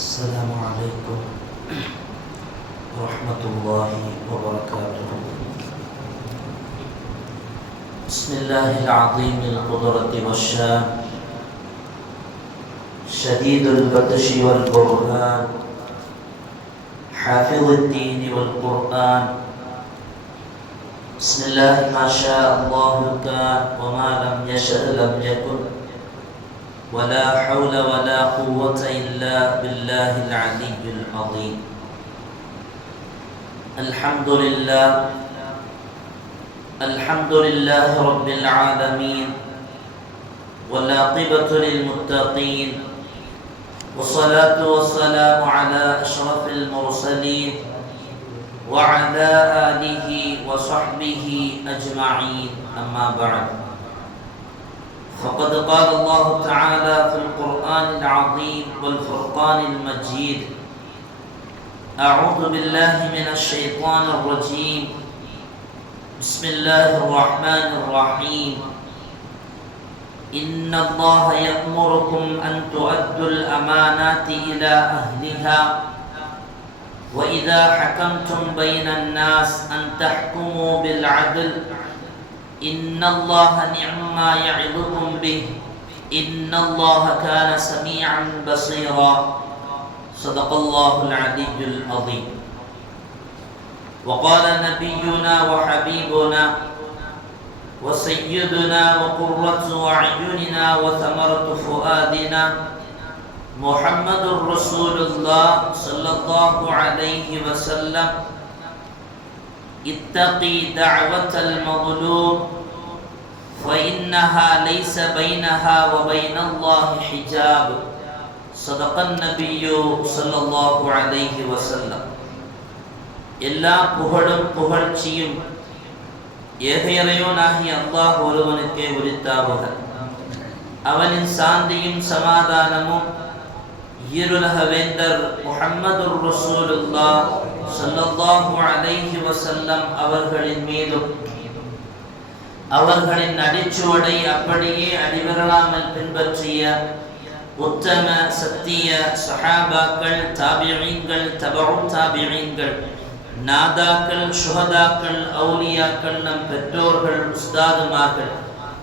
السلام عليكم ورحمة الله وبركاته. بسم الله العظيم القدرة والشان، شديد البطش والبرهان، حافظ الدين والقرآن. بسم الله ما شاء الله كان وما لم يشأ لم يكن، ولا حول ولا قوة إلا بالله العلي العظيم. الحمد لله رب العالمين، والعاقبة للمتقين، والصلاة والسلام على أشرف المرسلين وعلى آله وصحبه أجمعين، أما بعد. فقد قال الله تعالى في القرآن العظيم والفرقان المجيد: أعوذ بالله من الشيطان الرجيم، بسم الله الرحمن الرحيم. إن الله يأمركم أن تؤدوا الأمانات إلى أهلها وإذا حكمتم بين الناس أن تحكموا بالعدل إن الله نعم ما يعظكم به إن الله كان سميعا بصيرا. صدق الله العلي العظيم. وقال نبينا وحبيبنا وسيدنا وقرة أعيننا وثمرة فؤادنا محمد رسول الله صلى الله عليه وسلم: اتقي دعوة المظلوم فإنها ليس بينها وبين الله حجاب. صدق النبي صلى الله عليه وسلم. எல்லா புகழும் புகழ்ச்சியும் ஏகையறையோனாகிய அல்லாஹ் ஒருவனுக்கே உரித்தாவுக. அவனின் சாந்தியும் சமாதானமும் ஈருலக வேந்தர் முஹம்மதுர் ரசூலுல்லாஹ் ஸல்லல்லாஹு அலைஹி வஸல்லம் அவர்களின் மீதும் அவர்களின் அடிச்சுவடை அப்படியே அடிவரலாமல் பின்பற்றிய உத்தம சத்திய சஹாபாக்கள், தாபிஈன்கள், தபஉ தாபிஈன்கள், நாதாக்கள், ஷுஹதாக்கள், அவுலியாக்கள், நம் பெற்றோர்கள், உஸ்தாதுமார்கள்,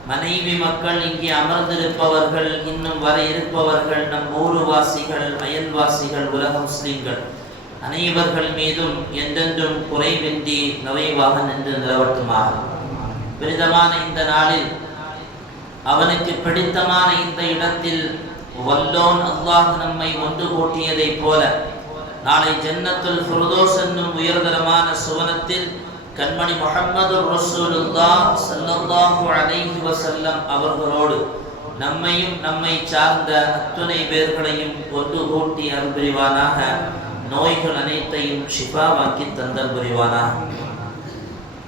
மனைவி மக்கள், இங்கே அமர்ந்திருப்பவர்கள், இன்னும் வர இருப்பவர்கள், நம் ஊருவாசிகள், அயல்வாசிகள், உலக முஸ்லிம்கள் அனைவர்கள் மீதும் என்றென்றும் குறைவின்றி நிறைவாக நின்று நிலவட்டுமாக. பிரிதமான இந்த நாளில், அவனுக்கு பிடித்தமான இந்த இடத்தில் வல்லோன் அல்லாஹ் நம்மை ஒன்று கூட்டியதை போல நாளை ஜன்னத்துல் ஃபிர்தௌஸ் என்னும் உயர்தரமான சுவனத்தில் கண்மணி முஹம்மது ரசூலுல்லாஹ் ஸல்லல்லாஹு அலைஹி வஸல்லம் அவர்களோடு நம்மையும் நம்மை சார்ந்த அத்துணை பேர்களையும் ஒன்று கூட்டி அருள் புரிவானாக. நோய்கள் அனைத்தையும் ஷிஃபாவாக்கி தந்தல் புரிவானாக.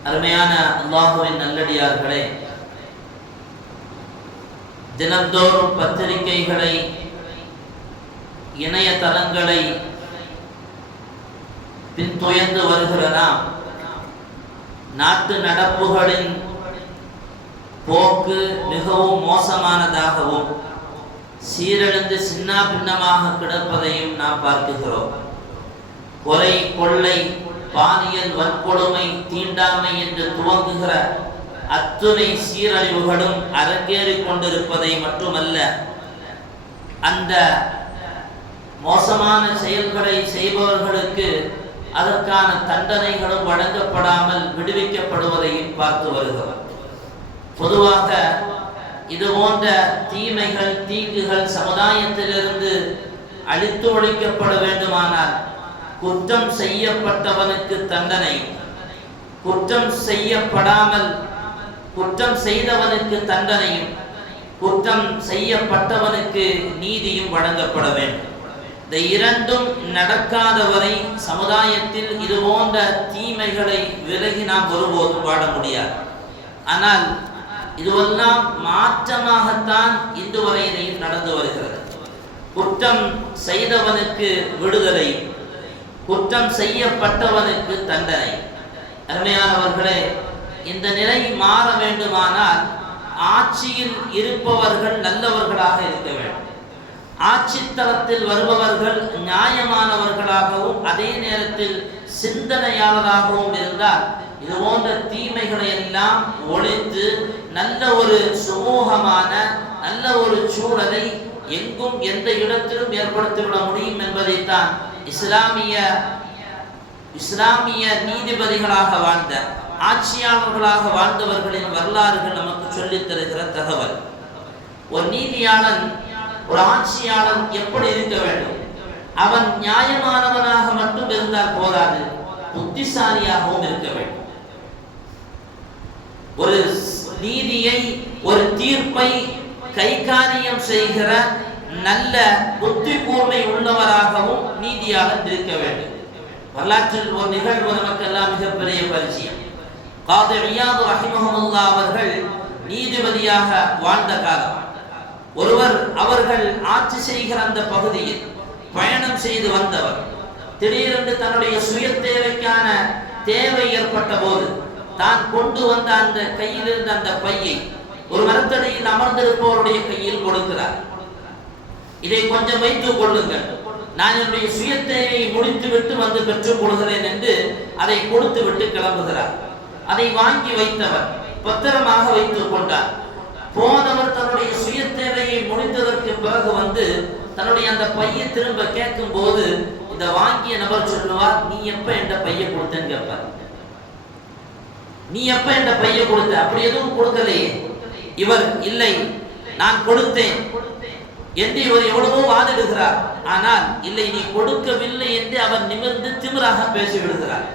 அருமையான அல்லாஹுவின் நல்லடியார்களே, தினந்தோறும் பத்திரிகைகளை, இணையதளங்களை பின்துயர்ந்து வருகிற நாம், நாட்டு நடப்புகளின் போக்கு மிகவும் மோசமானதாகவும் சீரழிந்து சின்ன பின்னமாக கிடப்பதையும் நாம் பார்க்கிறோம். கொலை, கொள்ளை, பாலியல் வன்கொடுமை, தீண்டாமை என்று துவங்குகிற அத்துணை சீரழிவுகளும் அரங்கேறிக் கொண்டிருப்பதை மட்டுமல்ல, அந்த மோசமான செயல்களை செய்பவர்களுக்கு அதற்கான தண்டனைகளும் வழங்கப்படாமல் விடுவிக்கப்படுவதையும் பார்த்து வருகிறோம். பொதுவாக இது போன்ற தீமைகள், தீங்குகள் சமுதாயத்திலிருந்து அழித்து ஒழிக்கப்பட வேண்டுமானால் குற்றம் செய்யப்பட்டவனுக்கு தண்டனை, குற்றம் செய்யப்படாமல் குற்றம் செய்தவனுக்கு தண்டனையும், குற்றம் செய்யப்பட்டவனுக்கு நீதியும் வழங்கப்பட வேண்டும். இந்த இரண்டும் நடக்காதவரை சமுதாயத்தில் இது போன்ற தீமைகளை விலகி நாம் ஒருபோதும் வாழ முடியாது. ஆனால் இதுவெல்லாம் மாற்றமாகத்தான் இன்று வரையிலையும் நடந்து வருகிறது. குற்றம் செய்தவனுக்கு விடுதலை, குற்றம் செய்யப்பட்டவனுக்கு தண்டனை. அருமையானவர்களே, இந்த நிலை மாற வேண்டுமானால் ஆட்சியில் இருப்பவர்கள் நல்லவர்களாக இருக்க வேண்டும். ஆட்சித்தளத்தில் வருபவர்கள் நியாயமானவர்களாகவும் அதே நேரத்தில் சிந்தனையாளராகவும் இருந்தால் இது போன்ற தீமைகளை எல்லாம் ஒழித்து நல்ல ஒரு சுமூகமான நல்ல ஒரு சூழலை எங்கும் எந்த இடத்திலும் ஏற்படுத்திவிட முடியும் என்பதைத்தான் இஸ்லாமிய நீதிபதிகளாக வாழ்ந்த ஆட்சியாளர்களாக வாழ்ந்தவர்களின் வரலாறுகள் நமக்கு சொல்லித் தருகிற தகவல். ஒரு நீதியாளன் ஒரு ஆட்சியாளன் எப்படி இருக்க வேண்டும்? அவன் நியாயமானவனாக மட்டும் இருந்தால் போதாது, புத்திசாலியாகவும் இருக்க வேண்டும். ஒரு நீதியை ஒரு தீர்ப்பை கைகாரியம் செய்கிற நல்ல புத்தி கூர்மை உள்ளவராகவும் நீதியாளன் இருக்க வேண்டும். வரலாற்றில் ஒரு நிகழ்வு நமக்கெல்லாம் மிகப்பெரிய பரிச்சயம். காதி இயாத் ரஹிமஹுல்லாஹ் அவர்கள் நீதிபதியாக வாழ்ந்த காலம். ஒருவர் அவர்கள் ஆட்சி செய்கிற அந்த பகுதியில் பயணம் செய்து வந்தவர் திடீரென்று தன்னுடைய சுய தேவைக்கான தேவை ஏற்பட்ட போது தான் கொண்டு வந்த அந்த கையில் இருந்த அந்த பையை ஒரு மரத்தடியில் அமர்ந்திருப்பவருடைய கையில் கொடுக்கிறார். இதை கொஞ்சம் வைத்துக் கொள்ளுங்கள், நான் என்னுடைய சுய தேவையை முடித்துவிட்டு வந்து பெற்றுக் கொள்கிறேன் என்று அதை கொடுத்து விட்டு கிளம்புகிறார். அதை வாங்கி வைத்தவர் பத்திரமாக வைத்துக் கொண்டார். போனவர் தன்னுடைய சுய தேவையை முடித்ததற்கு பிறகு வந்து தன்னுடைய அந்த பையை திரும்ப கேட்கும் போது இந்த வாங்கிய நபர் சொல்லுவார், நீ எப்ப என்ற பையை கொடுத்தேன்னு கேட்பார். நீ எப்ப என்ற பையை கொடுத்த? அப்படி எதுவும் கொடுக்கலையே. இவர் இல்லை நான் கொடுத்தேன் என்று இவர் எவ்வளவோ வாதிடுகிறார். ஆனால் இல்லை நீ கொடுக்கவில்லை என்று அவர் நிமிர்ந்து திமிராக பேசிவிடுகிறார்.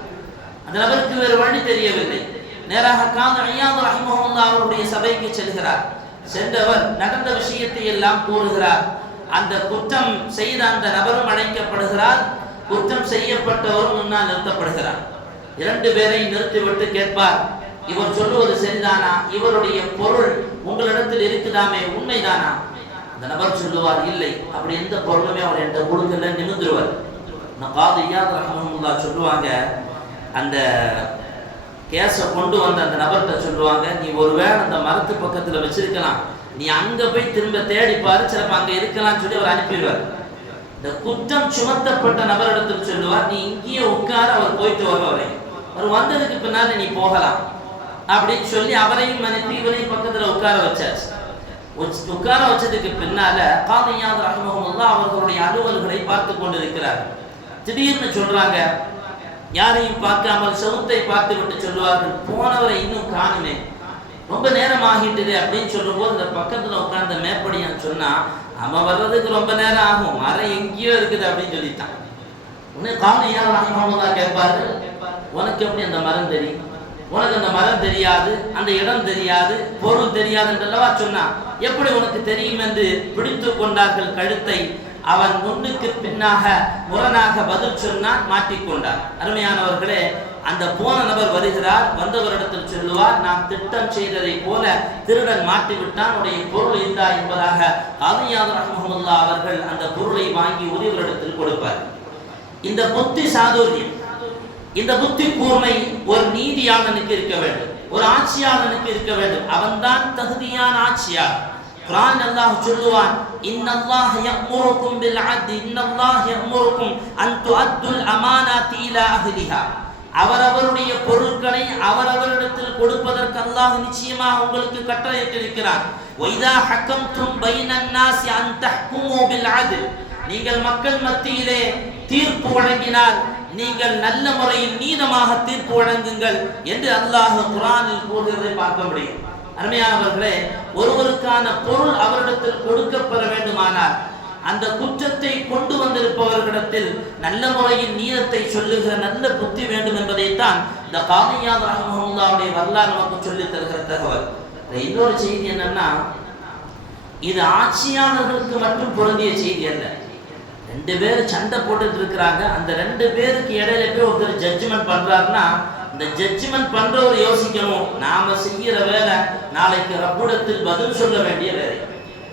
அந்த நபருக்கு வேறு வழி தெரியவில்லை. நேராக காதி இயாத் ரஹிமஹுல்லாஹ் அவருடைய சபைக்கு செல்கிறார். சென்றவர் நடந்த விஷயத்தை எல்லாம் கூறுகிறார். அந்த குற்றம் செய்த அந்த நபரும் அழைக்கப்படுகிறார், குற்றம் செய்யப்பட்டவரும் முன்னால் நிறுத்தப்படுகிறார். இரண்டு பேரை நிறுத்திவிட்டு கேட்பார், இவர் சொல்லுவது சரிதானா? இவருடைய பொருள் உங்களிடத்தில் இருக்குதாமே, உண்மைதானா? அந்த நபர் சொல்லுவார், இல்லை, அப்படி எந்த பொருளுமே அவர் என்ற கொடுக்கல, நிமிந்துருவார். காதி இயாத் ரஹிமஹுல்லாஹ் சொல்லுவாங்க, அந்த கேஸை கொண்டு வந்த அந்த நபர்கிட்ட சொல்லுவாங்க, நீ ஒருவேளை அந்த மரத்து பக்கத்தில் வச்சிருக்கலாம், நீ அங்க போய் திரும்ப தேடிப்பாரு, சிலப்ப அங்க இருக்கலாம் சொல்லி அவர் அனுப்பிடுவார். இந்த குற்றம் சுமத்தப்பட்ட நபரிடத்தில் சொல்லுவார், நீ இங்கேயே உட்கார, அவர் போயிட்டு வருவாரே, அவர் வந்ததுக்கு பின்னால நீ போகலாம் அப்படின்னு சொல்லி அவரையும் அனுப்பி இவரையும் பக்கத்துல உட்கார வச்சாச்சு. உட்கார வச்சதுக்கு பின்னால காதி இயாத் ரஹிமஹுல்லாஹ் அவர்களுடைய அலுவல்களை பார்த்து கொண்டிருக்கிறார். திடீர்னு சொல்றாங்க, யாரையும் பார்க்காமல் செவுத்தை பார்த்து விட்டு சொல்லுவார்கள், போனவரை இன்னும் காணுமே, ரொம்ப நேரம் ஆகிட்டது அப்படின்னு சொல்லும்போது இந்த பக்கத்துல உட்கார்ந்த மேப்படியான் சொன்னா, அவன் வர்றதுக்கு ரொம்ப நேரம் ஆகும், மரம் எங்கேயோ இருக்குது அப்படின்னு சொல்லிட்டான். உடனே காதி இயாத் ரஹிமஹுல்லாஹ் கேட்பார்கள், உனக்கு எப்படி அந்த மரம் தெரியும்? உனக்கு அந்த மரம் தெரியாது, அந்த இடம் தெரியாது, பொருள் தெரியாது என்றல்லவா சொன்னா, எப்படி உனக்கு தெரியும் என்று பிடித்து கொண்டார்கள் கழுத்தை. அவன் முன்னுக்கு பின்னாக முரணாக பதில் சொன்னான், மாட்டிக்கொண்டார். அருமையானவர்களே, அந்த போன நபர் வருகிறார், வந்தவரிடத்தில் சொல்லுவார், நான் திட்டம் செய்ததை போல திருடன் மாட்டிவிட்டான், உடைய பொருள் இந்தா என்பதாக காதி இயாத் ரஹிமஹுல்லாஹ் அவர்கள் அந்த பொருளை வாங்கி உரியவரிடத்தில் கொடுப்பார். இந்த புத்தி சாதுரியம், இந்த புத்தி கூர்மை ஒரு நீதியாளனுக்கு இருக்க வேண்டும், ஒரு ஆட்சியாளனுக்கு இருக்க வேண்டும். அவன்தான் தகுதியான ஆட்சியாளர். குர்ஆன் அல்லாஹ் சொல்லுவான், இன்னல்லாஹ யஅமுருக்கும் பில் அத்லி இன்னல்லாஹ யஅமுருக்கும் அன் துஅத்துல் அமானாத்தி இலா அஹ்லிஹா. அவரவருடைய பொருட்களை அவரவரிடத்தில் கொடுப்பதற்கு அல்லாஹ் நிச்சயமாக உங்களுக்கு கட்டளையிட்டிருக்கிறான். வைதா ஹக்கம்தும் பைனன் நாஸி அன் தஹ்குமு பில் அத்ல். நீங்கள் மக்கள் மத்தியிலே தீர்ப்பு வழங்கினால் நீங்கள் நல்ல முறையில் நீதமாக தீர்ப்பு வழங்குங்கள் என்று அல்லாஹ் குர்ஆனில் கூறுவதை பார்க்க முடியும். அருமையானவர்களே, ஒருவருக்கான பொருள் அவரிடத்தில் கொடுக்கப்பெற வேண்டுமானால் அந்த குற்றத்தை கொண்டு வந்திருப்பவர்களிடத்தில் நல்ல முறையில் நீதத்தை சொல்லுகிற நல்ல புத்தி வேண்டும் என்பதைத்தான் இந்த காதி இயாத் ரஹிமஹுல்லாஹ்வுடைய வரலாறு நமக்கு சொல்லித் தருகிற தகவல். இன்னொரு செய்தி என்னன்னா, இது ஆட்சியாளர்களுக்கு மட்டும் பொருந்திய செய்தி அல்ல. ரெண்டு பேர் சண்டை போட்டுட்டு இருக்கிறாங்க, அந்த ரெண்டு பேருக்கு இடையில போய் ஒருத்தர் ஜட்ஜ்மெண்ட் பண்றாருன்னா, இந்த ஜட்ஜ்மெண்ட் பண்றவர் யோசிக்கணும், நாம செய்கிற வேலை நாளைக்கு ரப்பிடத்தில் பதில் சொல்ல வேண்டிய வேலை.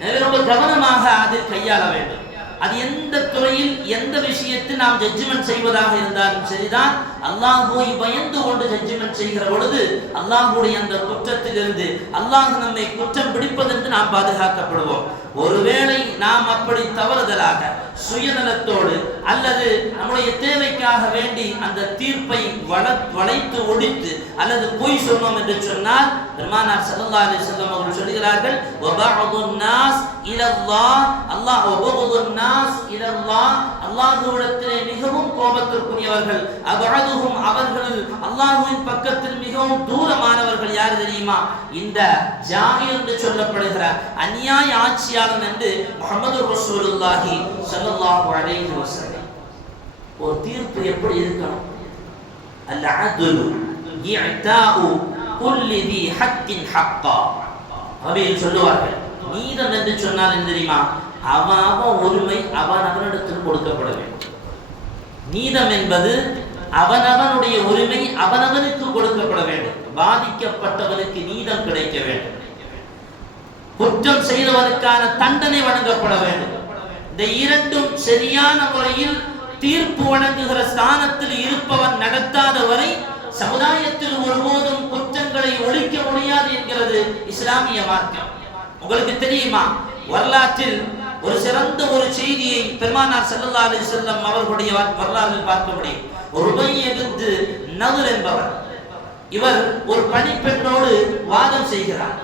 எனவே ரொம்ப கவனமாக அதில் கையாள வேண்டும். அது எந்த துறையில் எந்த விஷயத்தில் நாம் ஜட்ஜ்மெண்ட் செய்வதாக இருந்தாலும் சரிதான், அல்லாஹ்வை பயந்து கொண்டு ஜட்ஜ்மென்ட் செய்கிற பொழுது அல்லாஹ்வுடைய அந்த குற்றத்திலிருந்து அல்லாஹ் நம்மை குற்றம் பிடிப்பதென்று நாம் பாதுகாக்கப்படுவோம். ஒருவேளை நாம் அப்படி தவறுதலாக சுயநலத்தோடு அல்லது நம்முடைய தேவைக்காக வேண்டி அந்த தீர்ப்பை வளைத்து ஒடித்து அல்லது பொய் சொன்னோம் என்று சொன்னால் பெருமானார் ஸல்லல்லாஹு அலைஹி வஸல்லம் அவர்கள் சொல்கிறார்கள் வபஅதுன் நாஸ் இலல்லாஹ் அல்லாஹ் வபஅதுன் நாஸ் இலல்லாஹ் அல்லாஹ்விடத்திலே மிகவும் கோபத்திற்குரியவர்கள் அபஅதுஹும் அவர்கள் அல்லாஹ்வின் பக்கத்தில் மிகவும் தூரமானவர்கள் யார் தெரியுமா? இந்த ஜாஹில் என்று சொல்லப்படுகிற அநியாய ஆட்சியாளன் என்று முஹம்மது ரசூலுல்லாஹி ஸல்லல்லாஹு அலைஹி வஸல்லம். ஒரு தீர்ப்பு எப்படி இருக்கணும்? அல் அத்லு இஅதாஉ குல்லி தி ஹக்கின் ஹக்கா. அவையில் சொல்லுவார்கள், நீதம் என்று சொன்னால் என்ன தெரியுமா? அவன் உரிமை அவனவனிடத்தில் கொடுக்கப்பட வேண்டும். நீதம் என்பது அவனவனுடைய உரிமை அவனவனுக்கு கொடுக்கப்பட வேண்டும். பாதிக்கப்பட்டவனுக்கு நீதம் கிடைக்க வேண்டும். குற்றம் செய்தவனுக்கான தண்டனை வழங்கப்பட வேண்டும். இந்த இரண்டும் சரியான முறையில் தீர்ப்பு வழங்குகிற ஸ்தானத்தில் இருப்பவன் நடத்தாத வரை சமுதாயத்தில் ஒருபோதும் குற்றங்களை ஒழிக்க முடியாது என்கிறது இஸ்லாமிய மார்க்கம். உங்களுக்கு தெரியுமா, வரலாற்றில் ஒரு சிறந்த ஒரு செய்தியை பெருமானார் ஸல்லல்லாஹு அலைஹி வஸல்லம் அவர்களுடைய வரலாற்றில் பார்க்க முடியும். ருபைய் பின்த் நதுர் என்பவர், இவர் ஒரு பணிப்பெண்ணோடு வாதம் செய்கிறார்.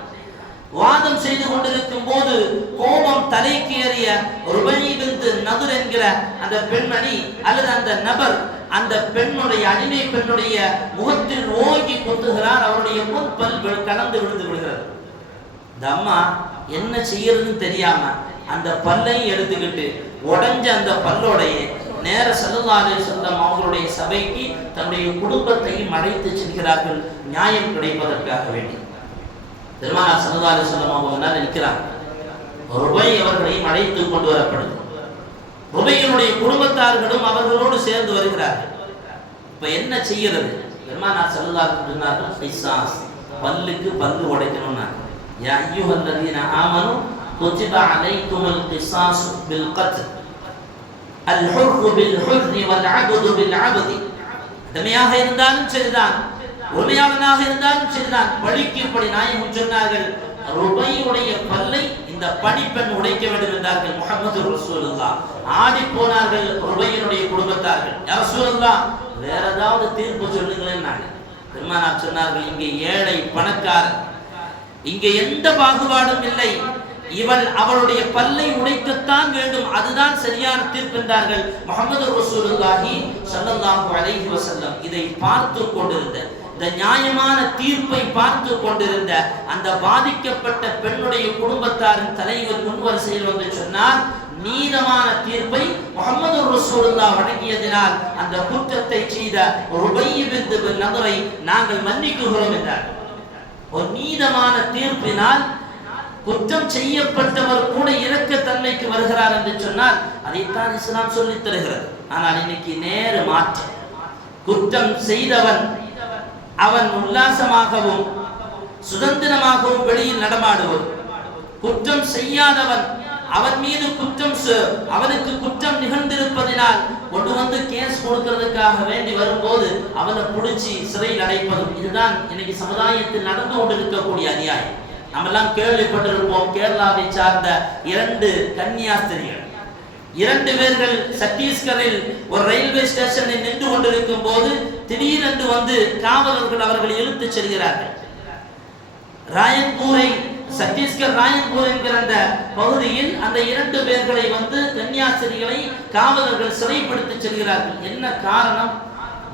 வாதம் செய்து கொண்டிருக்கும் போது கோபம் தலைக்கு ஏறிய ருபைய் பின்த் நதுர் என்கிற அந்த பெண்மணி அல்லது அந்த நபர் அந்த பெண்ணுடைய அடிமை பெண்ணுடைய முகத்தில் ஓங்கி குத்துகிறார். அவருடைய முன் பல் கலந்து விழுந்து விடுகிறது. இந்த அம்மா என்ன செய்யறதுன்னு தெரியாம அந்த பல்லையும் எடுத்துக்கிட்டு உடஞ்ச அந்த பல்லோடைய நேர ஸல்லல்லாஹு அலைஹி வஸல்லம் அவர்களுடைய சபைக்கு தன்னுடைய குடும்பத்தையும் அழைத்து செல்கிறார்கள், நியாயம் கிடைப்பதற்காக வேண்டி. பெருமானார் ஸல்லல்லாஹு அலைஹி வஸல்லம் அவங்க நிற்கிறாங்க. ருபை அவர்களையும் அழைத்து கொண்டு வரப்படுது. ருபையினுடைய குடும்பத்தார்களும் அவர்களோடு சேர்ந்து வருகிறார்கள். இப்ப என்ன செய்யறது? பெருமானார் ஸல்லல்லாஹு அலைஹி வஸல்லம் சொன்னார்கள், கிஸாஸ், பல்லுக்கு பல்லு உடைக்கணும்னா, யா அய்யுஹல்லதீன ஆமனு குதிப அலைக்குமுல் கிஸாஸ் பில் கத்ல் அல் ஹுர்ரு பில் ஹுர்ரி வல் அப்து பில் அப்தி. அடிமையாக இருந்தாலும் சரிதான், உண்மையாளனாக இருந்தாலும் சரிதான், பழிக்கு இப்படி நாயகம் சொன்னார்கள். ருபையுடைய பல்லை இந்த பணிப்பெண் உடைக்க வேண்டும் என்றார்கள் முஹம்மது ரசூலுல்லாஹ். ஆடி போனார்கள் ருபையினுடைய குடும்பத்தார்கள். யா ரசூலுல்லாஹ், வேற ஏதாவது தீர்ப்பு சொல்லுங்களேன். பெருமானார் சொன்னார்கள், இங்கே ஏழை பணக்காரன், இங்கே எந்த பாகுபாடும் இல்லை, இவள் அவளுடைய பல்லை உடைக்கத்தான் வேண்டும், அதுதான் சரியான தீர்ப்பு என்றார்கள் முஹம்மது ரசூலுல்லாஹி ஸல்லல்லாஹு அலைஹி வஸல்லம். இதை பார்த்து கொண்டிருந்த, இந்த நியாயமான தீர்ப்பை பார்த்து கொண்டிருந்த அந்த பாதிக்கப்பட்ட பெண்ணுடைய குடும்பத்தாரின் தலைவர் முன்வரிசையில் வந்து சொன்னார், நீதமான தீர்ப்பை முஹம்மது ரசூலுல்லாஹ் வழங்கியதினால் அந்த குற்றத்தை செய்த ருபைய் பின்த் நதுரை நாங்கள் மன்னிக்குகிறோம் என்றார். ஒரு நீதமான தீர்ப்பினால் குற்றம் செய்யப்பட்டவர் கூட இரக்கத்தன்மைக்கு வருகிறார் என்று சொன்னால் அதைத்தான் இஸ்லாம் சொல்லித் தருகிறது. ஆனால் இன்னைக்கு நேர மாற்றம். குற்றம் செய்தவன் அவன் உல்லாசமாகவும் சுதந்திரமாகவும் வெளியில் நடமாடுவது, குற்றம் செய்யாதவன் அவன் மீது அவனுக்கு குற்றம் நிகழ்ந்திருப்பதினால் கொண்டு வந்து கேஸ் கொடுக்கிறதுக்காக வேண்டி வரும்போது அவனை பிடிச்சி சிறையில் அடைப்பதும், இதுதான் இன்னைக்கு சமுதாயத்தில் நடந்து கொண்டிருக்கக்கூடிய அநியாயம். நம்ம எல்லாம் கேள்விப்பட்டிருப்போம், கேரளாவை சார்ந்த 2 கன்னியாஸ்திரிகள், 2 பேர்கள் சத்தீஸ்கரில் ஒரு ரயில்வே ஸ்டேஷனில் நின்று கொண்டிருக்கும் போது திடீரென்று வந்து காவலர்கள் அவர்களை இழுத்துச் செல்கிறார்கள். ராயன்பூரை, சத்தீஸ்கர் ராயன்பூர் என்கிற அந்த பகுதியில் அந்த 2 பேர்களை வந்து கன்னியாஸ்திரிகளை காவலர்கள் சிறைப்படுத்தி செல்கிறார்கள். என்ன காரணம்?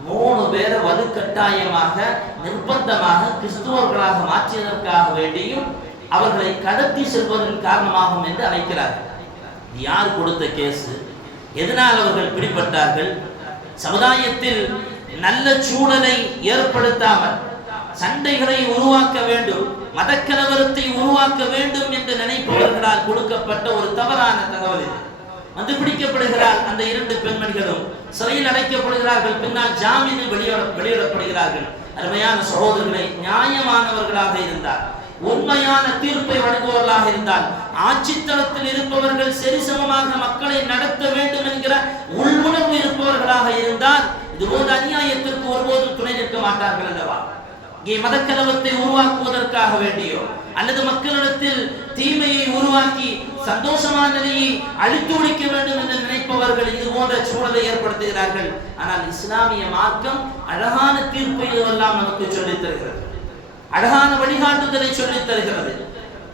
3 பேரை வலுக்கட்டாயமாக நிர்பந்தமாக கிறிஸ்துவர்களாக மாற்றியதற்காக வேண்டியும் அவர்களை கடத்தி செல்வதன் காரணமாகும் என்று அழைக்கிறார்கள். யார் கொடுத்த கேஸ்? எதனால் அவர்கள் பிடிபட்டார்கள்? சமுதாயத்தில் நல்ல சூழலை ஏற்படுத்தாமல் சண்டைகளை உருவாக்க வேண்டும், மதக்கலவரத்தை உருவாக்க வேண்டும் என்று நினைப்பவர்களால் கொடுக்கப்பட்ட ஒரு தவறான தகவல் இது. வந்து பிடிக்கப்படுகிறார் அந்த 2 பெண்மணிகளும், சிறையில் அடைக்கப்படுகிறார்கள், பின்னால் ஜாமீனில் வெளியிடப்படுகிறார்கள். அருமையான சகோதரர்களை, நியாயமானவர்களாக இருந்தார், உண்மையான தீர்ப்பை வழங்குவவர்களாக இருந்தால், ஆட்சித்தளத்தில் இருப்பவர்கள் சரிசமமாக மக்களை நடத்த வேண்டும் என்கிற உள்வுணர்வு இருப்பவர்களாக இருந்தால் இது போன்ற அநியாயத்திற்கு ஒருபோதும் துணை நிற்க மாட்டார்கள் அல்லவா? இங்கே மதக்கலவத்தை உருவாக்குவதற்காக வேண்டியோ அல்லது மக்களிடத்தில் தீமையை உருவாக்கி சந்தோஷமான நிலையை அழித்து ஒழிக்க வேண்டும் என்று நினைப்பவர்கள் இது போன்ற சூழலை ஏற்படுத்துகிறார்கள். ஆனால் இஸ்லாமிய மார்க்கம் அழகான தீர்ப்பை எல்லாம் நமக்கு சொல்லித் தருகிறது, அழகான வழிகாட்டுதலை சொல்லித் தருகிறது.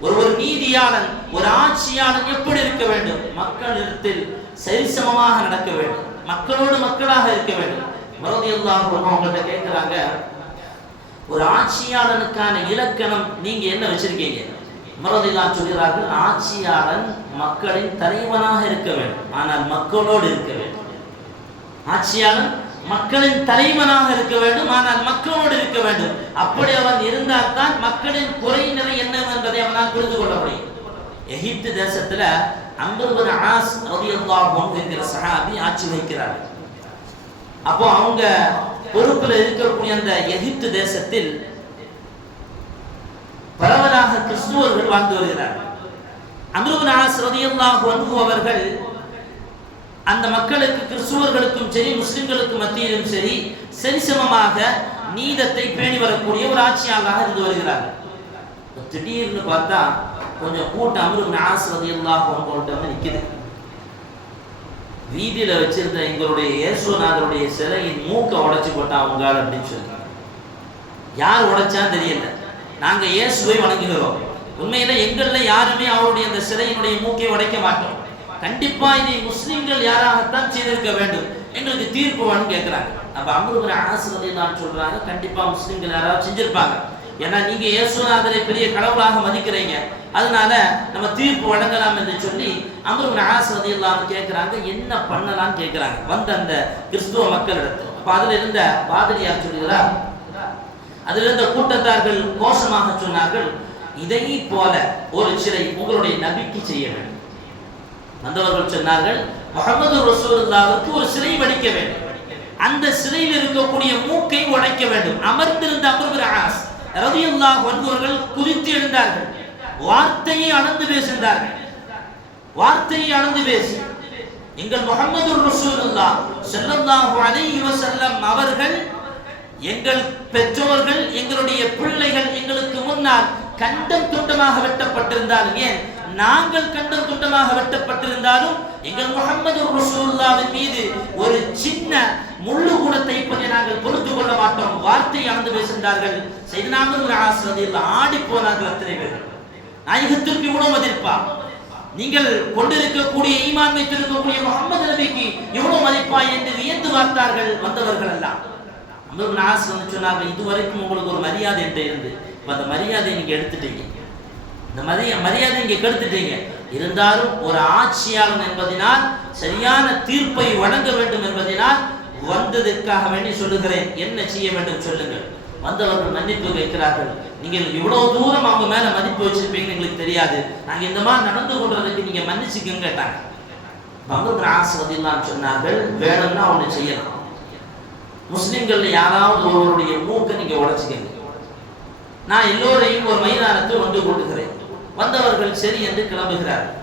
ஒரு நீதியாளன், ஒரு ஆட்சியாளன் எப்படி இருக்க வேண்டும்? மக்களிடத்தில் சரிசமமாக நடக்க வேண்டும், மக்களோடு மக்களாக இருக்க வேண்டும். ரலியல்லாஹு அன்ஹு அவங்கள்ட்ட கேட்கிறாங்க, ஒரு ஆட்சியாளனுக்கான இலக்கணம் நீங்க என்ன வச்சிருக்கீங்க? ரலியல்லாஹு சொல்கிறார்கள், ஆட்சியாளன் மக்களின் தலைவனாக இருக்க வேண்டும், ஆனால் மக்களோடு இருக்க வேண்டும். ஆட்சியாளன் மக்களின் தலைவனாக இருக்க வேண்டும், ஆனால் மக்களோடு இருக்க வேண்டும். அப்படி அவன் இருந்தால் தான் மக்களின் குறை நிறை என்ன என்பதை அவனால் புரிந்து கொள்ள முடியும். எகிப்து தேசத்துல அம்ர் பின் ஆஸ் ரலியல்லாஹு அன்ஹு என்கிற சஹாபி ஆட்சி வகிக்கிறார். அப்போ அவங்க பொறுப்புல இருக்கக்கூடிய அந்த எகிப்து தேசத்தில் பரவலாக கிறிஸ்துவர்கள் வாழ்ந்து வருகிறார்கள். அம்ர் பின் ஆஸ் ரலியல்லாஹு அன்ஹு அவர்கள் அந்த மக்களுக்கு, கிறிஸ்துவர்களுக்கும் சரி முஸ்லிம்களுக்கும் மத்தியிலும் சரி, சரிசமமாக நீதத்தை பேணி வரக்கூடிய ஒரு ஆட்சியாளராக இருந்து வருகிறார்கள். திடீர்னு பார்த்தா கொஞ்சம் கூட்டம் அம்ர் பின் ஆஸ் ரலியல்லாஹு அன்ஹு வந்து நிக்குது. வீதியில வச்சிருந்த எங்களுடைய இயேசுநாதருடைய சிலையின் மூக்க உடைச்சு போட்டான் அவங்கால அப்படின்னு சொல்லி. யார் உடைச்சான்னு தெரியல. நாங்க இயேசுவை வணங்குகிறோம், உண்மையில எங்கள்ல யாருமே அவருடைய அந்த சிலையினுடைய மூக்கை உடைக்க மாட்டோம். கண்டிப்பா இதை முஸ்லிம்கள் யாராகத்தான் செய்திருக்க வேண்டும், எங்களுக்கு தீர்ப்பு வேணும்னு கேட்கிறாங்க. அப்ப அம்ர் பின் ஆஸ் ரலியல்லாஹு சொல்றாங்க, கண்டிப்பா முஸ்லிம்கள் யாராவது செஞ்சிருப்பாங்க, ஏன்னா நீங்க இயேசுநாதரை பெரிய கடவுளாக மதிக்கிறீங்க, அதனால நம்ம தீர்ப்பு வழங்கலாம் என்று சொல்லி அம்ர் பின் ஆஸ் ரலியல்லாஹு கேட்கிறாங்க. என்ன பண்ணலாம்னு கேட்கிறாங்க வந்த அந்த கிறிஸ்துவ மக்களிடத்தில். அப்ப அதுல இருந்த பாதிரியார் சொல்கிறார், அதுல இருந்த கூட்டத்தார்கள் கோஷமாக சொன்னார்கள், இதை போல ஒரு சிலை உங்களுடைய நபிக்கு செய்ய வேண்டும். வந்தவர்கள் சொன்னார்கள், முஹம்மது ரசூலுல்லாஹ்வுக்கு ஒரு சிலை வடிக்க வேண்டும், அந்த சிலையில் இருக்கக்கூடிய மூக்கை உடைக்க வேண்டும். அமர்ந்திருந்த அம்ர் பின் ஆஸ் ரலியல்லாஹு அன்ஹு அவர்கள் குதித்து எழுந்தார்கள், வார்த்தையை அளந்து பேசினார்கள். வார்த்தையை அளந்து பேசி, எங்கள் முஹம்மது ரசூலுல்லாஹ் ஸல்லல்லாஹு அலைஹி வஸல்லம் அவர்கள், எங்கள் பெற்றோர்கள், எங்களுடைய பிள்ளைகள் எங்களுக்கு முன்னால் கண்டம் துண்டமாக வெட்டப்பட்டிருந்தாலும், ஏன் நாங்கள் கண்டம் துண்டமாக வெட்டப்பட்டிருந்தாலும் எங்கள் முஹம்மது ரசூலுல்லாஹ்வின் மீது ஒரு சின்ன முள்ளு கூட தைப்பதை நாங்கள் பொறுத்து கொள்ள மாட்டோம். வார்த்தை அளந்து பேசினார்கள். சையதுனா அம்ர் பின் ஆஸ் ரலியல்லாஹு ஆடி போனார்கள். அத்தனை பேர் நாயகத்திற்கு இவ்வளவு மதிப்பா, நீங்கள் கொண்டிருக்கக்கூடிய ஈமான் வைத்திருக்கக்கூடிய முஹம்மது நபிக்கு இவ்வளவு மதிப்பா என்று வியந்து பார்த்தார்கள் வந்தவர்கள் எல்லாம். அம்ர் பின் ஆஸ் வந்து சொன்னார்கள், இதுவரைக்கும் உங்களுக்கு ஒரு மரியாதை என்று இருந்து, அந்த மரியாதையை நீங்க எடுத்துட்டீங்க, இந்த மரியாதை நீங்க கெடுத்துட்டீங்க. இருந்தாலும் ஒரு ஆட்சியாளன் என்பதனால் சரியான தீர்ப்பை வழங்க வேண்டும் என்பதனால் வந்ததற்காக வேண்டி சொல்லுகிறேன், என்ன செய்ய வேண்டும் சொல்லுங்கள். வந்தவர்கள் மன்னிப்பு கேட்கிறார்கள், நீங்கள் இவ்வளவு தூரம் அவங்க மேல மதிப்பு வச்சிருப்பீங்கன்னு எங்களுக்கு தெரியாது, நாங்க இந்த மாதிரி நடந்து கொள்றதுக்கு நீங்க மன்னிச்சுக்கன்னு கேட்டாங்க. அம்ர் பின் ஆஸ் ரலியல்லாஹு சொன்னார்கள், வேணும்னா ஒண்ணு செய்யலாம், முஸ்லிம்கள் யாராவது ஒருவருடைய மூக்கை நீங்க உடைச்சுக்கங்க, நான் எல்லோரையும் ஒரு மைதானத்தில் ஒன்று கூட்டுகிறேன். வந்தவர்கள் சரி என்று கிளம்புகிறார்கள்.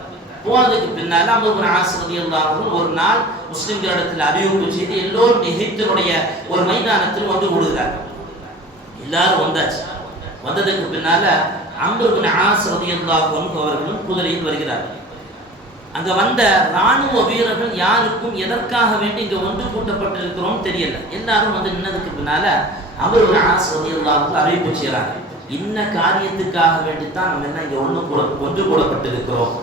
போனதுக்கு பின்னால் அம்ர் பின் ஆஸ் ரலியல்லாஹு ஒரு நாள் முஸ்லிம்களிடத்தில் அறிவிப்பு செய்து எல்லோரும் எகிப்தினுடைய ஒரு மைதானத்தில் ஒன்று கூடுகிறார்கள். எல்லாரும் வந்தாச்சு. வந்ததுக்கு பின்னால அம்ர் பின் ஆஸ் ரலியல்லாஹு அவர்களும் குதிரையில் வருகிறார்கள். அங்க வந்த ராணுவ வீரர்கள் யாருக்கும் எதற்காக வேண்டி இங்க ஒன்று கூட்டப்பட்டிருக்கிறோம் தெரியல. எல்லாரும் வந்து நின்னதுக்கு பின்னால அம்ர் பின் ஆஸ் ரலியல்லாஹு அறிவிப்பு செய்கிறாங்க, இன்ன காரியத்துக்காக வேண்டித்தான் நம்ம என்ன இங்க ஒன்று கூடப்பட்டிருக்கிறோம்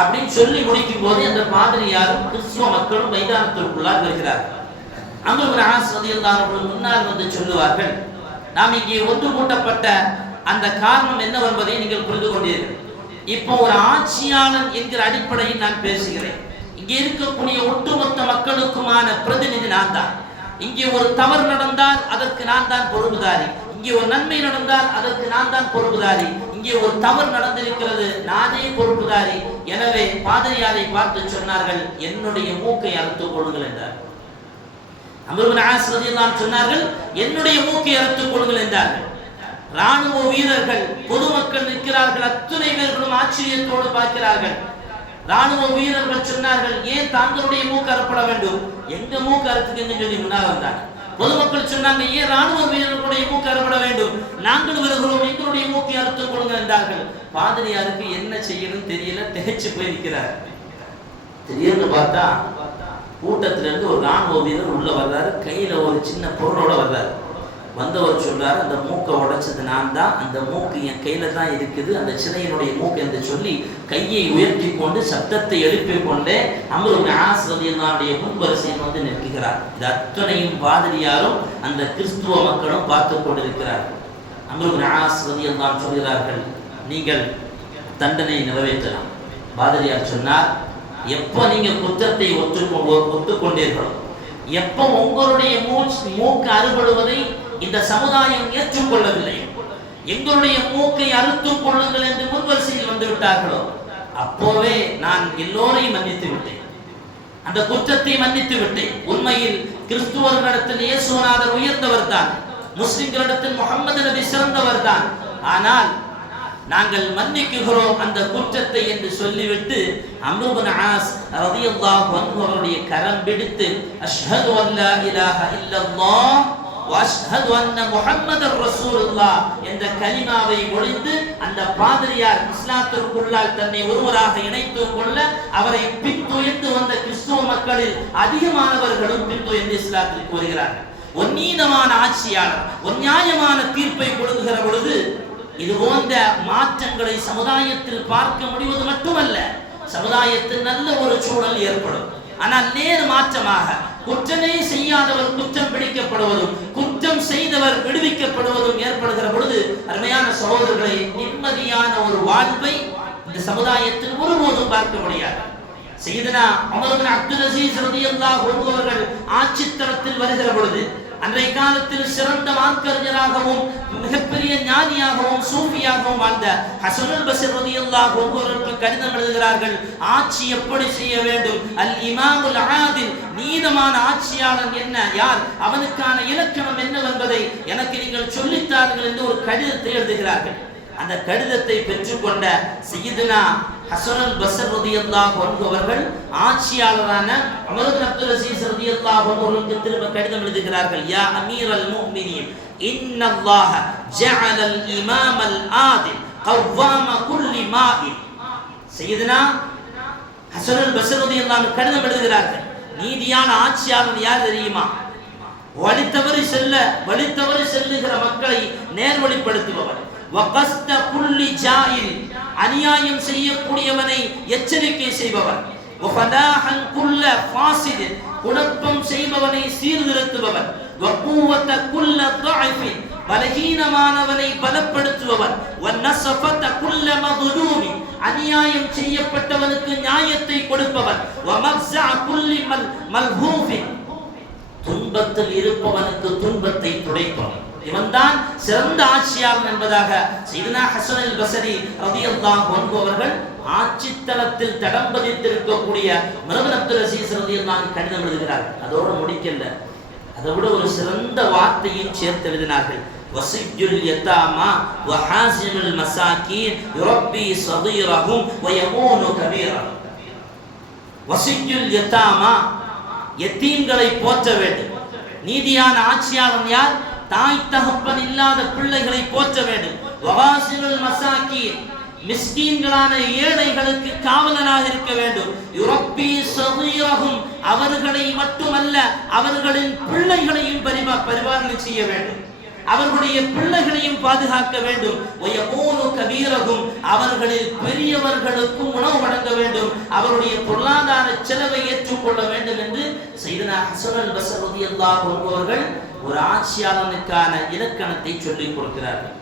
அப்படின்னு சொல்லி முடிக்கும் போது அந்த பாதிரியாரும் கிறிஸ்துவ மக்களும் மைதானத்திற்குள்ளார் வருகிறார்கள். அம்ர் பின் ஆஸ் ரலியல்லாஹு அவர்கள் முன்னால் வந்து சொல்லுவார்கள், நாம் இங்கே ஒன்று கூட்டப்பட்ட அந்த காரணம் என்ன என்பதை நீங்கள் புரிந்து கொண்டீர்கள். இப்போ ஒரு ஆட்சியாளன் என்கிற அடிப்படையில் நான் பேசுகிறேன். இங்கே இருக்கக்கூடிய ஒட்டுமொத்த மக்களுக்குமான பிரதிநிதி நான் தான். இங்கே ஒரு தவறு நடந்தால் அதற்கு நான் தான் பொறுப்புதாரி, இங்கே ஒரு நன்மை நடந்தால் அதற்கு நான் தான் பொறுப்புதாரி, இங்கே ஒரு தவறு நடந்திருக்கிறது நானே பொறுப்புதாரி. எனவே பாதிரியாரை பார்த்து சொன்னார்கள், என்னுடைய மூக்கை அறுத்துக் கொள்ளுங்கள் என்றார். அம்ர் பின் ஆஸ் ரலியல்லாஹு சொன்னார்கள், என்னுடைய மூக்கை அறுத்துக் கொள்ளுங்கள் என்றார்கள். ராணுவ வீரர்கள், பொதுமக்கள் நிற்கிறார்கள், அத்துணை பேர்களும் ஆச்சரியத்தோடு பார்க்கிறார்கள். ராணுவ வீரர்கள் சொன்னார்கள், ஏன் தாங்களுடைய மூக்கு அறுப்பட வேண்டும்? எங்க மூக்கு அறுத்துக்குன்னு சொல்லி முன்னால் வந்தாங்க. பொதுமக்கள் சொன்னாங்க, ஏன் ராணுவ வீரர்களுடைய மூக்கு அறுப்பட வேண்டும்? நாங்கள் வருகிறோம், எங்களுடைய மூக்கை அறுத்துக் கொள்ளுங்க என்றார்கள். பாதிரியாருக்கு என்ன செய்யணும் தெரியல, திகைச்சு போய் நிற்கிறார். திடீர்னு பார்த்தா கூட்டத்திலிருந்து ஒரு ராணுவ வீரர் உள்ள வர்றாரு. கையில ஒரு சின்ன பொருளோட வர்றாரு. வந்தவர் சொல்றாரு, அந்த மூக்கை உடைச்சது நான் தான், அந்த மூக்கு என் கையில தான் இருக்குது, அந்த சிலையினுடைய மூக்கு என்று சொல்லி கையை உயர்த்தி கொண்டு சப்தத்தை எழுப்பிக் கொண்டே அம்ரு இப்னு ஆஸ் ரலியல்லாஹு முன்வரிசையில் வந்து நிற்கிறார். இது அத்தனையும் பாதிரியாரும் அந்த கிறிஸ்துவ மக்களும் பார்த்து கொண்டிருக்கிறார். அம்ரு இப்னு ஆஸ் ரலியல்லாஹு சொல்கிறார்கள், நீங்கள் தண்டனை நிறைவேற்றலாம். பாதிரியார் சொன்னார், எப்போ நீங்க குற்றத்தை ஒத்துக்கொண்டீர்களோ, எப்போ உங்களுடைய மூக்கு அறுபடுவதை இந்த சமுதாயம் ஏற்றுக்கொள்ளவில்லை, எங்களுடைய மூக்கை அறுத்துக் கொள்ளுங்கள் என்று முன்வரிசையில் வந்து விட்டார்களோ, அப்போவே நான் எல்லோரையும் மன்னித்து விட்டேன், அந்த குற்றத்தை மன்னித்து விட்டேன். உண்மையில் கிறிஸ்துவர்களிடத்தில் இயேசுநாதர் உயர்ந்தவர் தான், முஸ்லிம்களிடத்தில் முகமது நபி சிறந்தவர் தான். ஆனால் நாங்கள் மன்னிக்குகிறோம் அந்த குற்றத்தை என்று சொல்லிவிட்டு அம்ரு இப்னு ஆஸ் ரலியல்லாஹு அன்ஹு அவருடைய கரம் பிடித்து அஷ்ஹது அல்லா இலாஹ இல்லல்லாஹ் வ அஷ்ஹது அன்ன முஹம்மதர் ரசூலுல்லாஹ் என்ற கலிமாவை ஒழித்து அந்த பாதிரியார் இஸ்லாத்திற்குள்ளால் தன்னை ஒருவராக இணைத்துக் கொள்ள அவரை பின்துயர்ந்து வந்த கிறிஸ்துவ மக்களில் அதிகமானவர்களும் பின்துயர்ந்து இஸ்லாத்திற்கு வருகிறார்கள். ஒரு நீதமான ஆட்சியாளர் ஒரு நியாயமான தீர்ப்பை கொடுக்கிற பொழுது இது போன்ற மாற்றங்களை சமுதாயத்தில் பார்க்க முடிவது மட்டுமல்ல, சமுதாயத்தில் நல்ல ஒரு சூழல் ஏற்படும். ஆனால் நேர் மாற்றமாக குற்றமே செய்யாதவர் குற்றம் பிடிக்கப்படுவதும் குற்றம் செய்தவர் விடுவிக்கப்படுவதும் ஏற்படுகிற பொழுது அருமையான சகோதரர்களை நிம்மதியான ஒரு வாழ்வை இந்த சமுதாயத்தில் ஒருபோதும் பார்க்க முடியாது. சையதுனா உமர் இப்னு அப்துல் அஸீஸ் ரலியல்லாஹு அன்ஹு அவர்கள் ஆட்சித்தரத்தில் வருகிற பொழுது அன்றைய காலத்தில் சிறந்த மார்க்கறிஞராகவும் மிகப்பெரிய ஞானியாகவும் சூஃபியாகவும் வாழ்ந்த ஹஸனுல் பஸ்ரி ரலியல்லாஹு அன்ஹு அவர்கள் கடிதம் எழுதுகிறார்கள், ஆட்சி எப்படி செய்ய வேண்டும், அல் இமாமுல் ஆதில், நீதமான ஆட்சியாளர் என்ன, யார், அவனுக்கான இலக்கணம் என்னவென்பதை எனக்கு நீங்கள் சொல்லித்தார்கள் என்று ஒரு கடிதத்தை எழுதுகிறார்கள். அந்த கடிதத்தை பெற்றுக்கொண்ட சையதுனா ஹஸனுல் பஸ்ரி ரலியல்லாஹு அன்ஹு அவர்கள் ஆட்சியாளரான உமர் இப்னு அப்துல் அஸீஸ் ரலியல்லாஹு அன்ஹு அவர்களுக்கு திரும்ப கடிதம் எழுதுகிறார்கள், யா அமீரல் முஃமினீன் இன்னல்லாஹ ஜஅலல் இமாமல் ஆதில் கவ்வாம குல்லி மாஇன். சையதுனா ஹஸனுல் பஸ்ரி ரலியல்லாஹு அன்ஹு கடிதம் எழுதுகிறார்கள், நீதியான ஆட்சியாளர் யார் தெரியுமா? வழித்தவறி செல்லுகிற மக்களை நேர்வழிப்படுத்துபவர், வகஸ்த குல்லி ஜாயில், அநியாயம் செய்யக்கூடியவனை எச்சரிக்கை செய்பவர், வஃபதாஹன் குல்ல ஃபாஸித், குழப்பம் செய்பவனை சீர்திருத்துபவர், வகூவத குல்ல ضعஃபின், பலகீனமானவனை பலப்படுத்துபவர், வநஸஃபத குல்ல மظلوம், அநியாயம் செய்யப்பட்டவனுக்கு நியாயத்தை கொடுப்பவர், வமஃஸஅ குல்லி மல்ஹூஃபின், துன்பத்தில் இருப்பவனுக்கு துன்பத்தை துடைப்பவன். இவன்தான் சிறந்த ஆட்சியாளர் என்பதாக சையதுனா ஹஸனுல் பஸ்ரி ரலியல்லாஹு அன்ஹு அவர்கள் ஆட்சித்தலத்தில் தடம் பதித்திருக்கக்கூடிய உமர் இப்னு அப்துல் அஸீஸ் ரலியல்லாஹு அன்ஹு கடிதம் எழுதுகிறார்கள். அதோடு முடிக்கல, அதை விட ஒரு சிறந்த வார்த்தையும் சேர்த்து எழுதினார்கள், வஸிஜுல் யதாமா வ ஹாஸினுல் மசாகீன் யுரப்பி ஸகீரஹும் வ யமூனு கபீரஹும். வஸிஜுல் யதாமா, யத்தீம்களை போற்ற வேண்டும். நீதியான ஆட்சியாளர் யார்? தாய் தகப்பன் இல்லாத பிள்ளைகளை போற்ற வேண்டும். வவாசினுல் மசாகீன், மிஸ்கீன்களான ஏழைகளுக்கு காவலனாக இருக்க வேண்டும். யுரப்பி ஸகீரஹும், அவர்களை மட்டுமல்ல அவர்களின் பிள்ளைகளையும் பரிபாலனை செய்ய வேண்டும், அவர்களுடைய பிள்ளைகளையும் பாதுகாக்க வேண்டும். வயமூனு கபீரஹும், அவர்களில் பெரியவர்களுக்கும் உணவு வழங்க வேண்டும், அவருடைய பொருளாதார செலவை ஏற்றுக்கொள்ள வேண்டும் என்று சையதுனா ஹஸனுல் பஸ்ரி ரலியல்லாஹு அன்ஹு அவர்கள் ஒரு ஆட்சியாளனுக்கான இலக்கணத்தை சொல்லிக் கொடுக்கிறார்கள்.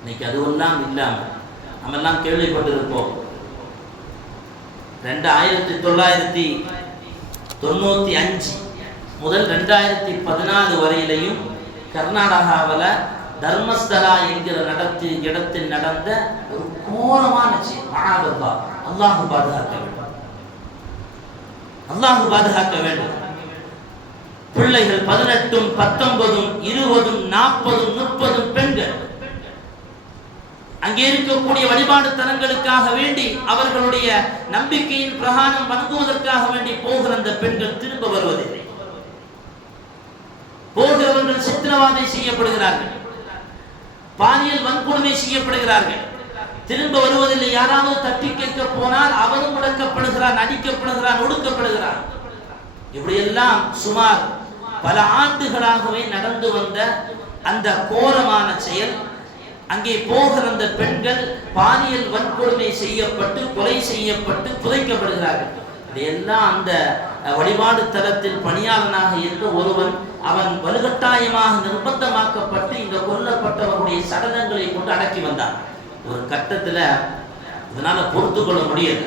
இன்னைக்கு அதுவெல்லாம் இல்லாமல் நம்ம எல்லாம் கேள்விப்பட்டிருப்போம். 1995 முதல் 2014 வரையிலையும் கர்நாடகாவில் தர்மஸ்தலா என்கிற இடத்தில் நடந்த ஒரு கோரமான மகாதல்லா, அல்லாஹ் பாதுகாக்க வேண்டும், அல்லாஹ் பாதுகாக்க வேண்டும். பிள்ளைகள் 18, 19, 20, 40, 30 பெண்கள் அங்கே இருக்கக்கூடிய வழிபாடு தலங்களுக்காக வேண்டி அவர்களுடைய நம்பிக்கையின் பிரகாரம் வணங்குவதற்காக வேண்டி போகிற அந்த பெண்கள் திரும்ப வருவதில்லை. போகிறவர்கள் சித்திரவதை செய்யப்படுகிறார்கள், பாலியல் வன்கொடுமை செய்யப்படுகிறார்கள், திரும்ப வருவதில்லை. யாராவது தட்டி கேட்க போனால் அவரும் முடக்கப்படுகிறார், அடிக்கப்படுகிறார், ஒடுக்கப்படுகிறார். இப்படியெல்லாம் சுமார் பல ஆண்டுகளாகவே நடந்து வந்த அந்த கோரமான செயல். அங்கே போகிற அந்த பெண்கள் பாலியல் வன்கொடுமை செய்யப்பட்டு கொலை செய்யப்பட்டு புதைக்கப்படுகிறார்கள். இதையெல்லாம் அந்த வழிபாடு தலத்தில் பணியாளனாக இருந்த ஒருவன் அவன் வலுக்கட்டாயமாக நிர்பந்தமாக்கப்பட்டு இந்த கொல்லப்பட்டவர்களுடைய சடலங்களை கொண்டு அடக்கி வந்தான். ஒரு கட்டத்தில் இதனால பொறுத்து கொள்ள முடியல.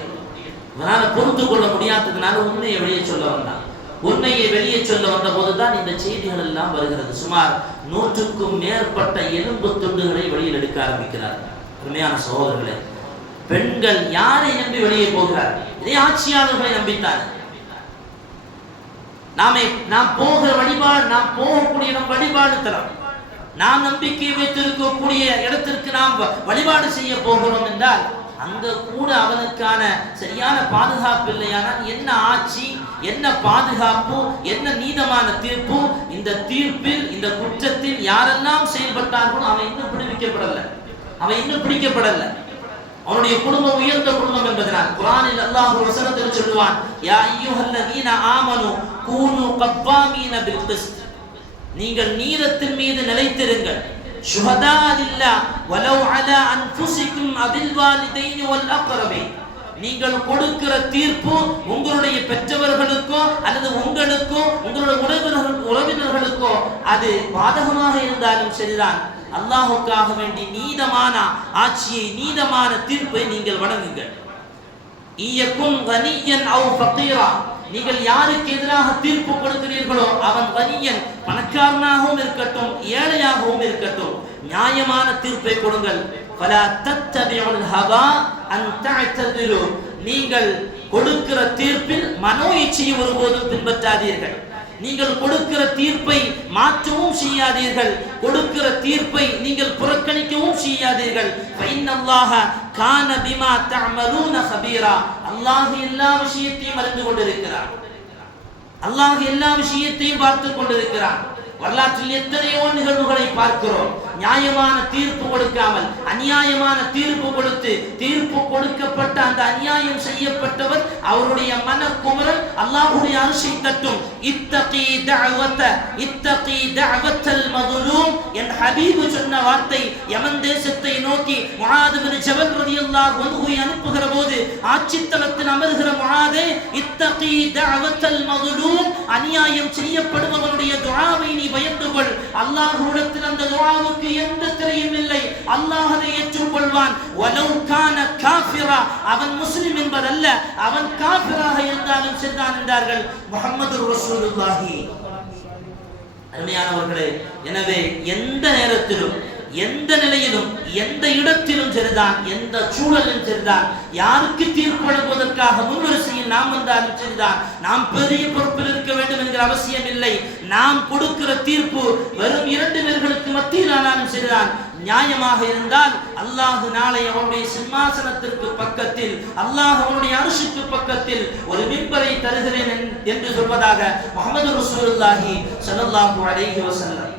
இதனால பொறுத்து கொள்ள முடியாததுனால உண்மையை வெளியே சொல்ல வந்தான். உண்மையை வெளியே சொல்ல வந்த போதுதான் இந்த செய்திகள் எல்லாம் வருகிறது. சுமார் 100க்கும் மேற்பட்ட எலும்பு துண்டுகளை வெளியில் எடுக்க ஆரம்பிக்கிறார்கள். உண்மையான சகோதரர்களே, பெண்கள் யாரை நம்பி வெளியே போகிறார்கள்? இதே ஆட்சியாளர்களை நம்பித்தான். நாம் போகிற வழிபாடு, நாம் போகக்கூடிய இடம் வழிபாடு தலம். நாம் நம்பிக்கை வைத்திருக்கக்கூடிய இடத்திற்கு நாம் வழிபாடு செய்ய போகிறோம் என்றால் அங்க கூட அவனுக்கான சரியான பாதுகாப்பு இல்லையானால் என்ன ஆட்சி, என்ன பாதுகாப்பு, என்ன நீதமான தீர்ப்பு? இந்த தீர்ப்பில், இந்த குற்றத்தில் யாரெல்லாம் செயல்பட்டார்களோ அவன் இன்னும் விடுவிக்கப்படல, அவன் இன்னும் பிடிக்கப்படல. அவனுடைய குடும்பம் உயர்ந்த குடும்பம் என்பதனால் குர்ஆனில் அல்லாஹ் ஒரு வசனத்தில் சொல்லுவான், யா அய்யுஹல்லதீன ஆமனு கூனு கவ்வாமீன பில் கிஸ்த், நீங்கள் நீதத்தின் மீது நிலைத்திருங்கள். ஷுஹதா லில்லாஹ் வலவ் அலா அன்ஃபுஸிகும் அபில் வாலிதைனி வல் அக்ரபீன், நீங்கள் கொடுக்கிற தீர்ப்பு உங்களுடைய பெற்றவர்களுக்கோ அல்லது உங்களுக்கோ உங்களுடைய உறவினர்களுக்கோ அது பாதகமாக இருந்தாலும் சரிதான், அல்லாஹ்வுக்காக வேண்டி நீதமான ஆட்சியை, நீதமான தீர்ப்பை நீங்கள் வழங்குங்கள். இயக்கும் கனியன் அவ் ஃபகீரா, நீங்கள் யாருக்கு எதிராக தீர்ப்பு கொடுக்கிறீர்களோ அவன் கனியன், பணக்காரனாகவும் இருக்கட்டும் ஏழையாகவும் இருக்கட்டும், நியாயமான தீர்ப்பை கொடுங்கள். ஃபலா தத்தபிஉல் ஹவா அன் தஅததிலு, நீங்கள் கொடுக்கிற தீர்ப்பில் மனோ இச்சையை ஒருபோதும் பின்பற்றாதீர்கள். நீங்கள் கொடுக்கிற தீர்ப்பை மாற்றவும் செய்யாதீர்கள், கொடுக்கிற தீர்ப்பை நீங்கள் புறக்கணிக்கவும் செய்யாதீர்கள். ஃபைன்னல்லாஹ கான பிமா தஅமலூன கபீரா, அல்லாஹ் எல்லா விஷயத்தையும் அறிந்து கொண்டிருக்கிறார், அல்லாஹ் எல்லா விஷயத்தையும் பார்த்து கொண்டிருக்கிறார். வரலாற்றில் எத்தனையோ நிகழ்வுகளை பார்க்கிறோம். நியாயமான தீர்ப்பு கொடுக்காமல் அநியாயமான தீர்ப்பு கொடுத்து, தீர்ப்பு கொடுக்கப்பட்ட அந்த அநியாயம் செய்யப்பட்டவர் அவருடைய மனக்குமரல் அல்லாஹ்வுடைய அரிசை தட்டும். இத்தகி தஅவத்தல் மதுலூம், என் ஹபீபு சொன்ன வார்த்தை. யமன் தேசத்தை நோக்கி முஆத் இப்னு ஜபல் ரலியல்லாஹு அன்ஹு அனுப்புகிற போது ஆட்சித்தலத்தில் அமர்கிற முஆதே, இத்தகி தஅவத்தல் மதுலூம், அநியாயம் செய்யப்படுபவனுடைய துஆவை நீ பயந்து கொள். அல்லாஹ்விடத்தில் அந்த துஆவுக்கு எந்த திரையும் இல்லை, அல்லாஹ் அதை ஏற்றுக்கொள்வான். வலவ் கான காஃபிரா, அவன் முஸ்லிம் என்பதல்ல, அவன் காஃபிராக இருந்தாலும் சரிதான் என்றார்கள் முஹம்மது ரசூலுல்லாஹி. அருமையானவர்களே, எனவே எந்த நேரத்திலும், எந்த நிலையிலும், எந்த இடத்திலும் சரிதான், எந்த சூழலிலும் சரிதான், யாருக்கு தீர்ப்பு வழங்குவதற்காக முன்வரிசையில் நாம் வந்தாலும் சரிதான், நாம் பெரிய பொறுப்பில் இருக்க வேண்டும் என்கிற அவசியம் இல்லை. நாம் கொடுக்கிற தீர்ப்பு வெறும் 2 பேர்களுக்கு மத்தியில் ஆனாலும் சரிதான், நியாயமாக இருந்தால் அல்லாஹ் நாளை அவனுடைய சிம்மாசனத்திற்கு பக்கத்தில், அல்லாஹ் அவனுடைய அரிசிக்கு பக்கத்தில் ஒரு மிம்பரை தருகிறேன் என்று சொல்வதாக முஹம்மது ரசூலுல்லாஹி ஸல்லல்லாஹு அலைஹி வஸல்லம்.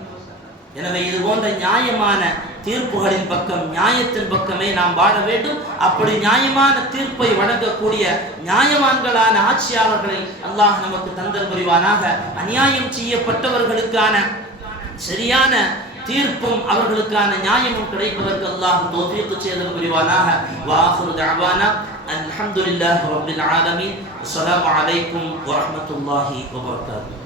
எனவே இது போன்ற நியாயமான தீர்ப்புகளின் பக்கம், நியாயத்தின் பக்கமே நாம் வாழ வேண்டும். அப்படி நியாயமான தீர்ப்பை வழங்கக்கூடிய நியாயவான்களான ஆட்சியாளர்களை அல்லாஹ் நமக்கு தந்தல் புரிவானாக. அநியாயம் செய்யப்பட்டவர்களுக்கான சரியான தீர்ப்பும் அவர்களுக்கான நியாயமும் கிடைப்பதற்கு அல்லாஹ் தௌஃபீக் செய்தல் புரிவானாக. வஆகிரு தஅவானா அல்ஹம்துலில்லாஹி ரப்பில் ஆலமீன். அஸ்ஸலாமு அலைக்கும் வரஹ்மத்துல்லாஹி வபரகாத்துஹு.